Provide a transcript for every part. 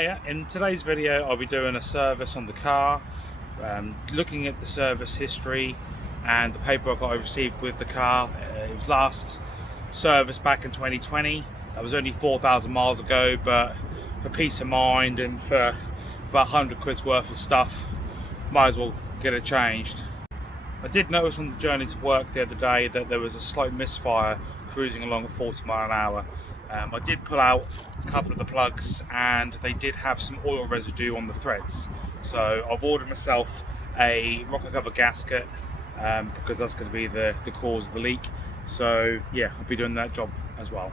Hiya, in today's video I'll be doing a service on the car, looking at the service history and the paperwork I received with the car. It was last serviced back in 2020. That was only 4,000 miles ago, but for peace of mind and for about 100 quid's worth of stuff, might as well get it changed. I did notice on the journey to work the other day that there was a slight misfire cruising along at 40 miles an hour. I did pull out a couple of the plugs and they did have some oil residue on the threads. So I've ordered myself a rocker cover gasket because that's going to be the cause of the leak. So yeah, I'll be doing that job as well.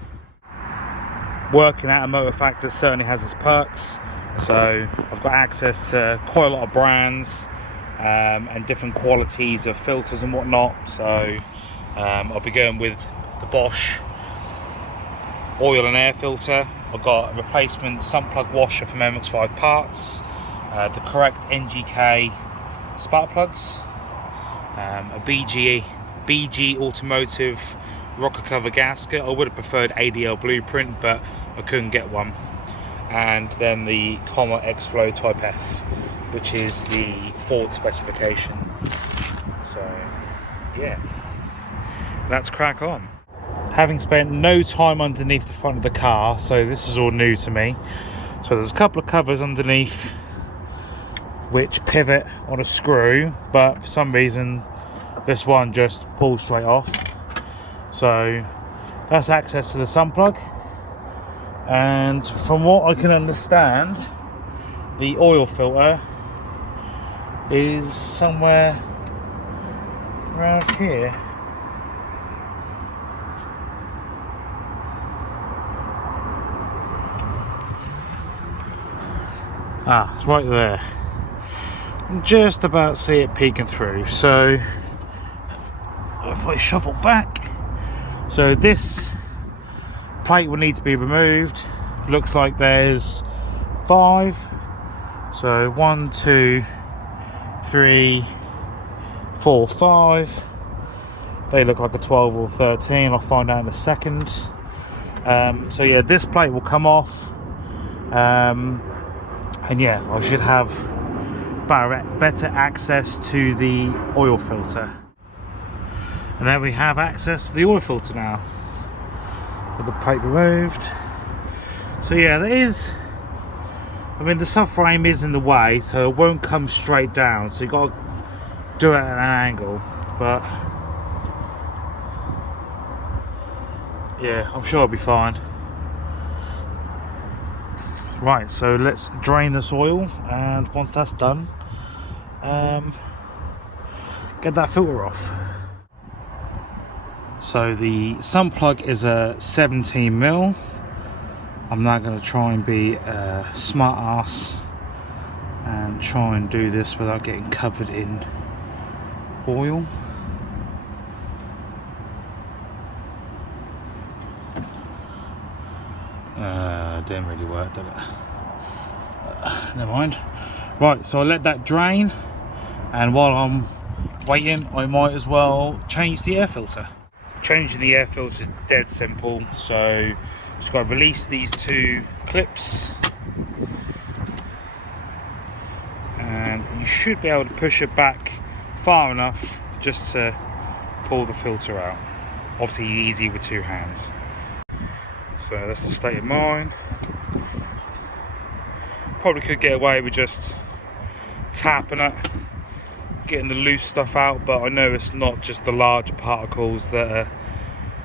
Working at a motor factor certainly has its perks. So I've got access to quite a lot of brands and different qualities of filters and whatnot. So I'll be going with the Bosch oil and air filter. I've got a replacement sump plug washer from MX5 parts, the correct NGK spark plugs, a BG Automotive rocker cover gasket. I would have preferred ADL blueprint, but I couldn't get one. And then the Comma X-Flow Type F, which is the Ford specification. So yeah, let's crack on. Having spent no time underneath the front of the car, so this is all new to me. So there's a couple of covers underneath which pivot on a screw, but for some reason this one just pulls straight off. So that's access to the sun plug, and from what I can understand, the oil filter is somewhere around here. Ah, it's right there. Just about see it peeking through. So if I shuffle back, so this plate will need to be removed. Looks like there's 5. So 1, 2, 3, 4, 5. They look like a 12 or 13. I'll find out in a second. So yeah, this plate will come off. And yeah, I should have better access to the oil filter. And then we have access to the oil filter now, with the plate removed. So yeah, there is, I mean, the subframe is in the way, so it won't come straight down. So you've got to do it at an angle. But yeah, I'm sure I'll be fine. Right, so let's drain this oil, and once that's done, get that filter off. So the sun plug is a 17mm. I'm now going to try and be a smart ass and try and do this without getting covered in oil. Didn't really work, did it? Never mind. Right, so I let that drain, and while I'm waiting, I might as well change the air filter. Changing the air filter is dead simple. So just got to release these 2 clips, and you should be able to push it back far enough just to pull the filter out. Obviously easy with 2 hands. So that's the state of mine. Probably could get away with just tapping it, getting the loose stuff out, but I know it's not just the larger particles that are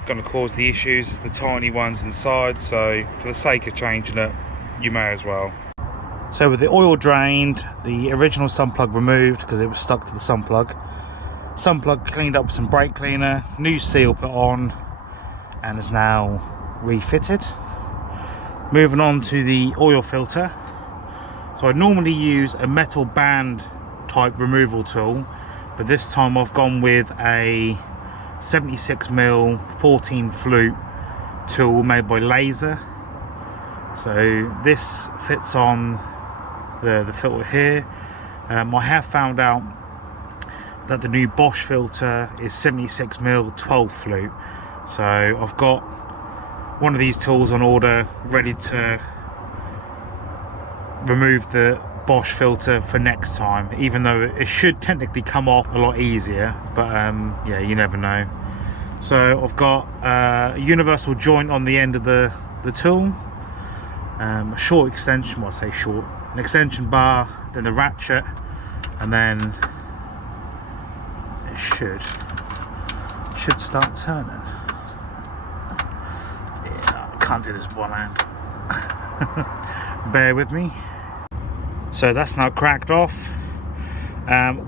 going to cause the issues, it's the tiny ones inside. So for the sake of changing it, you may as well. So with the oil drained, the original sun plug removed because it was stuck to the sun plug cleaned up with some brake cleaner, new seal put on, and is now refitted. Moving on to the oil filter. So I normally use a metal band type removal tool, but this time I've gone with a 76mm 14 flute tool made by Laser. So this fits on the filter here. I have found out that the new Bosch filter is 76mm 12 flute. So I've got one of these tools on order ready to remove the Bosch filter for next time, even though it should technically come off a lot easier, but yeah, you never know. So I've got a universal joint on the end of the tool, a short extension, well I say short, an extension bar, then the ratchet, and then it should start turning. Yeah, I can't do this with one hand. Bear with me. So that's now cracked off.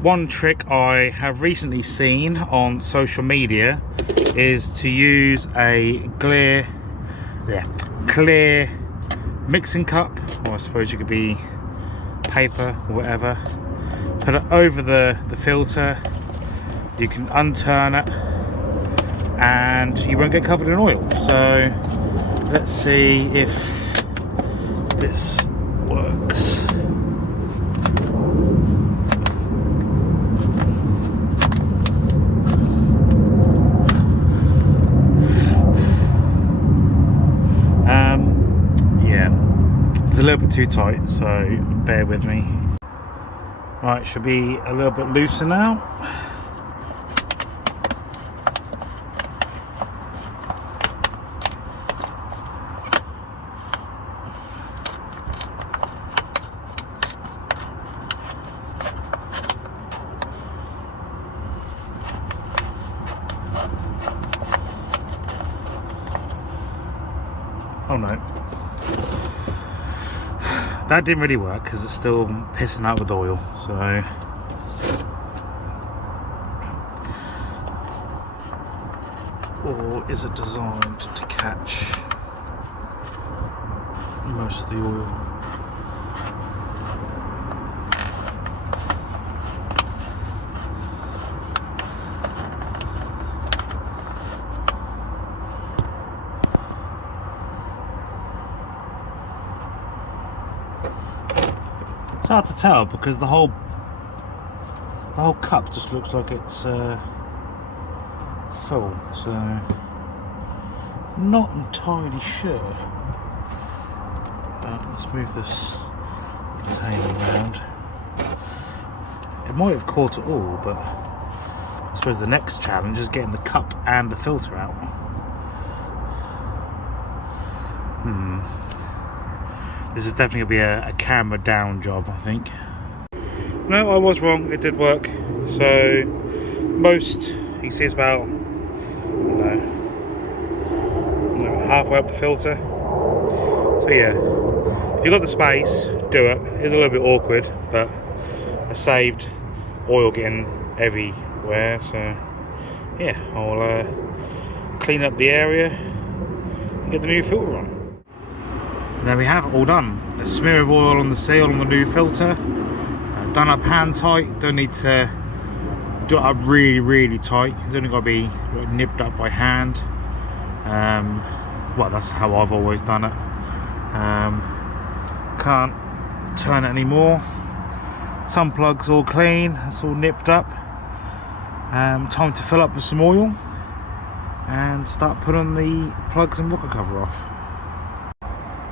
One trick I have recently seen on social media is to use a clear mixing cup, or I suppose it could be paper or whatever. Put it over the filter. You can unturn it and you won't get covered in oil. So let's see if this works. Yeah, it's a little bit too tight, so bear with me. Right, should be a little bit looser now. Oh no, that didn't really work because it's still pissing out with oil. So or is it designed to catch most of the oil? It's hard to tell because the whole cup just looks like it's full, so not entirely sure. Let's move this container around. It might have caught it all, but I suppose the next challenge is getting the cup and the filter out. This is definitely going to be a camera down job, I think. No, I was wrong, it did work. So most, you can see it's about, I don't know, halfway up the filter. So yeah, if you've got the space, do it. It's a little bit awkward, but I saved oil getting everywhere. So yeah, I'll clean up the area and get the new filter on. And there we have it, all done. A smear of oil on the seal on the new filter. Done up hand tight, don't need to do it up really tight. It's only got to be nipped up by hand. Well, that's how I've always done it. Can't turn it anymore. Some plugs all clean, it's all nipped up. Time to fill up with some oil and start putting the plugs and rocker cover off.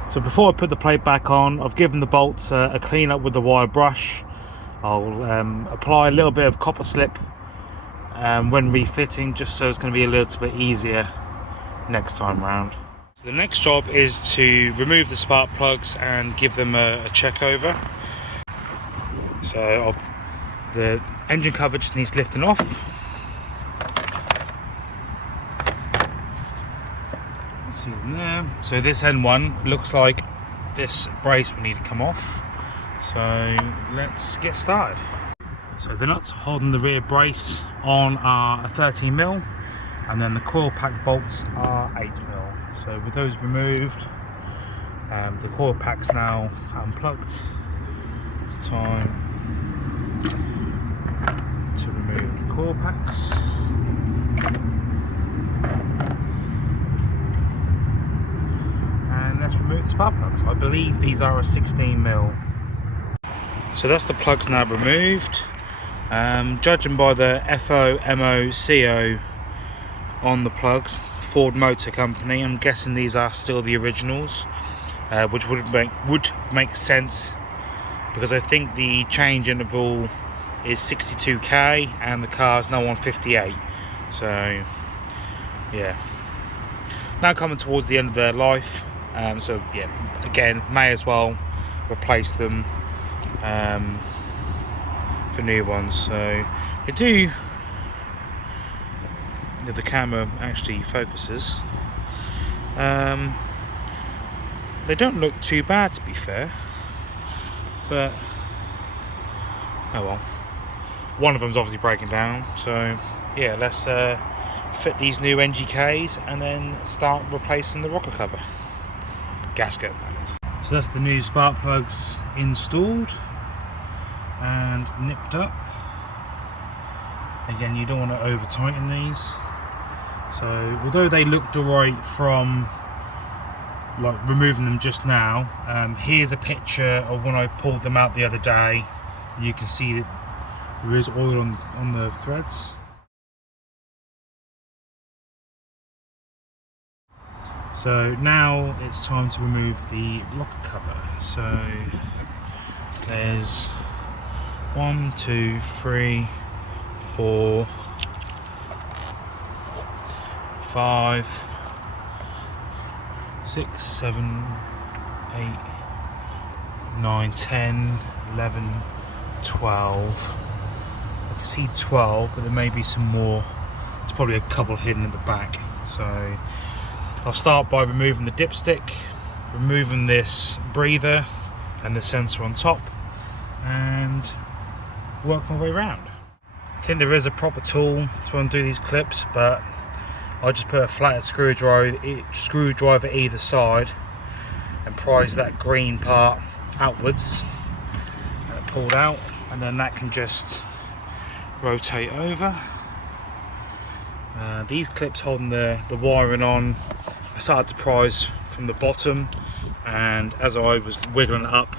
So before I put the plate back on, I've given the bolts a clean up with the wire brush. I'll apply a little bit of copper slip when refitting, just so it's going to be a little bit easier next time round. So the next job is to remove the spark plugs and give them a check over. So the engine cover just needs lifting off. See them there. So this end one looks like this brace will need to come off. So let's get started. So the nuts holding the rear brace on are a 13mm, and then the coil pack bolts are 8mm. So with those removed, the coil pack's now unplugged. It's time to remove the coil packs. And let's remove the spark plugs. I believe these are a 16mm. So that's the plugs now removed. Judging by the FOMOCO on the plugs, Ford Motor Company, I'm guessing these are still the originals, which would make sense because I think the change interval is 62k and the car's now on 58. So yeah, now coming towards the end of their life, so yeah, again, may as well replace them for new ones. So they do, if the camera actually focuses, they don't look too bad, to be fair, but oh well. One of them's obviously breaking down, so yeah, let's fit these new NGKs and then start replacing the rocker cover gasket. So that's the new spark plugs installed and nipped up. Again, you don't want to over tighten these. So although they looked alright from like removing them just now, here's a picture of when I pulled them out the other day. You can see that there is oil on the threads. So now it's time to remove the rocker cover. So there's 1, 2, 3, 4, 5, 6, 7, 8, 9, 10, 11, 12. I can see 12, but there may be some more. There's probably a couple hidden at the back. So I'll start by removing the dipstick, removing this breather and the sensor on top, and work my way around. I think there is a proper tool to undo these clips, but I'll just put a flathead screwdriver either side and prise that green part outwards, and pulled out, and then that can just rotate over. These clips holding the wiring on, I started to prise from the bottom, and as I was wiggling it up,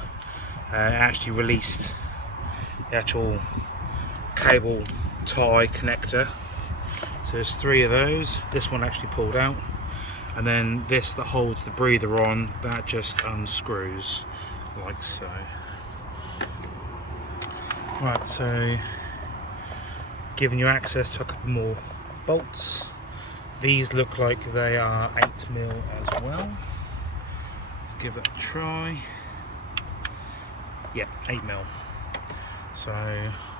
it actually released the actual cable tie connector. So there's 3 of those. This one actually pulled out, and then this that holds the breather on, that just unscrews like so. Right, so giving you access to a couple more bolts. These look like they are 8mm as well. Let's give it a try. Yeah, 8mm. So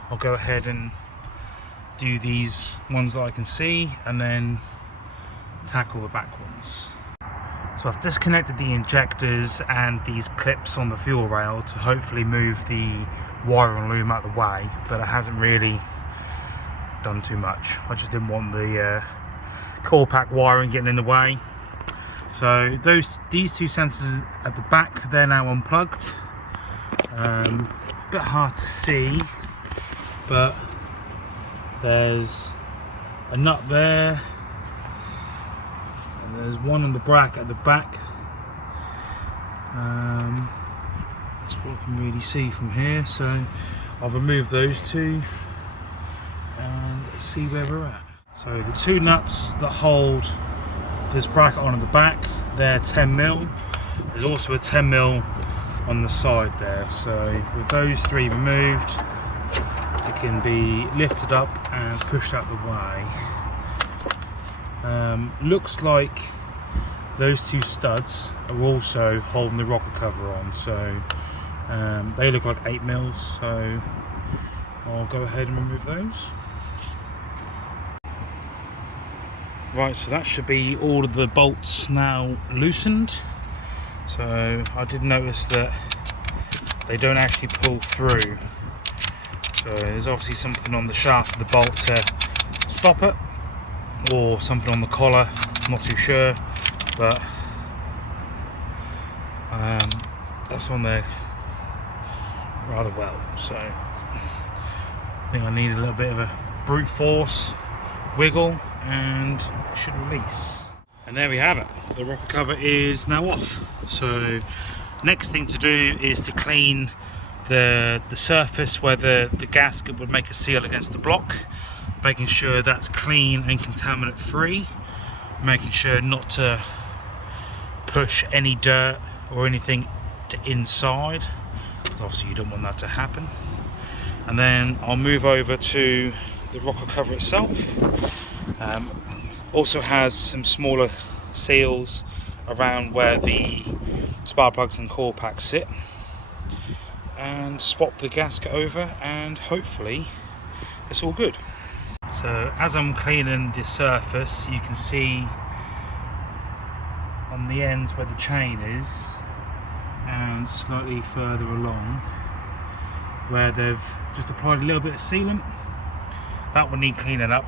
I'll go ahead and do these ones that I can see, and then tackle the back ones. So I've disconnected the injectors and these clips on the fuel rail to hopefully move the wiring loom out of the way, but it hasn't really done too much. I just didn't want the core pack wiring getting in the way. So these 2 sensors at the back, they're now unplugged. A bit hard to see, but there's a nut there, and there's one on the bracket at the back. That's what I can really see from here. So I'll remove those 2 and see where we're at. So the 2 nuts that hold this bracket on the back, they're 10mm. There's also a 10mm on the side there. So with those 3 removed, it can be lifted up and pushed out the way. Looks like those 2 studs are also holding the rocker cover on. So they look like 8mm. So I'll go ahead and remove those. Right, so that should be all of the bolts now loosened. So I did notice that they don't actually pull through. So there's obviously something on the shaft of the bolt to stop it, or something on the collar, I'm not too sure, but that's on there rather well. So I think I need a little bit of a brute force wiggle and it should release. And there we have it, the rocker cover is now off. So next thing to do is to clean the surface where the gasket would make a seal against the block, making sure that's clean and contaminant free, making sure not to push any dirt or anything to inside. because obviously you don't want that to happen. And then I'll move over to the rocker cover itself. Also has some smaller seals around where the spark plugs and coil packs sit, and swap the gasket over, and hopefully it's all good. So as I'm cleaning the surface, you can see on the ends where the chain is, and slightly further along where they've just applied a little bit of sealant. That will need cleaning up.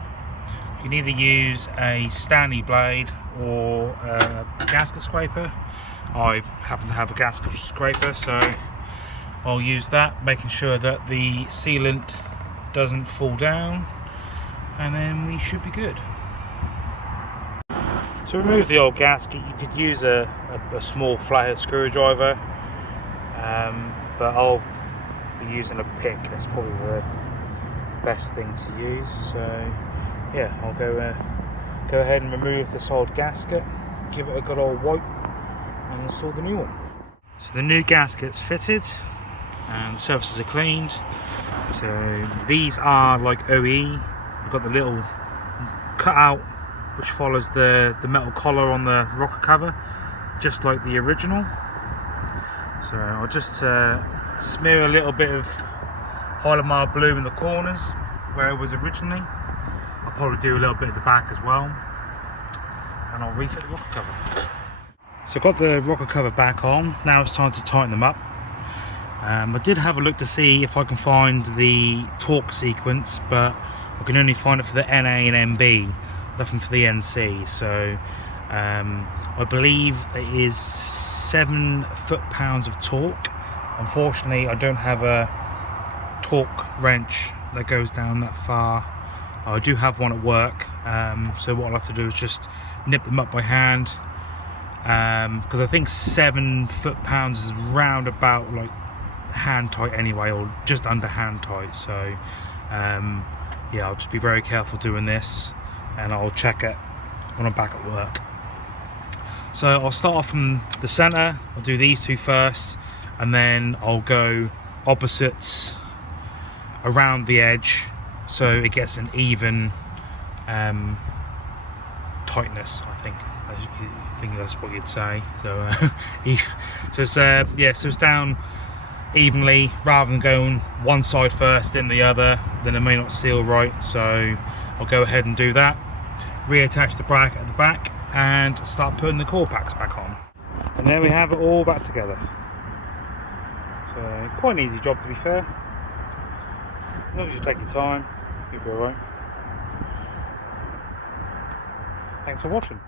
You can either use a Stanley blade or a gasket scraper. I happen to have a gasket scraper, so I'll use that, making sure that the sealant doesn't fall down, and then we should be good. To remove the old gasket, you could use a small flathead screwdriver, but I'll be using a pick. That's probably the best thing to use. So yeah, I'll go ahead and remove this old gasket, give it a good old wipe, and install the new one. So the new gasket's fitted and the surfaces are cleaned. So these are like OE. We've got the little cutout which follows the metal collar on the rocker cover, just like the original. So I'll just smear a little bit of Hyalomar blue in the corners where it was originally. I'll probably do a little bit at the back as well, and I'll refit the rocker cover. So I've got the rocker cover back on. Now it's time to tighten them up. I did have a look to see if I can find the torque sequence, but I can only find it for the NA and MB, nothing for the NC. So I believe it is 7 foot-pounds of torque. Unfortunately, I don't have a torque wrench that goes down that far. I do have one at work, so what I'll have to do is just nip them up by hand, because I think 7 foot-pounds is round about like hand tight anyway, or just under hand tight. So yeah, I'll just be very careful doing this, and I'll check it when I'm back at work. So I'll start off from the center. I'll do these two first, and then I'll go opposites around the edge so it gets an even tightness, I think that's what you'd say. So so it's yeah, so it's down evenly rather than going one side first then the other, then it may not seal right. So I'll go ahead and do that, reattach the bracket at the back, and start putting the coil packs back on. And there we have it all back together. So quite an easy job, to be fair. As long as you take your time, you'll be alright. Thanks for watching.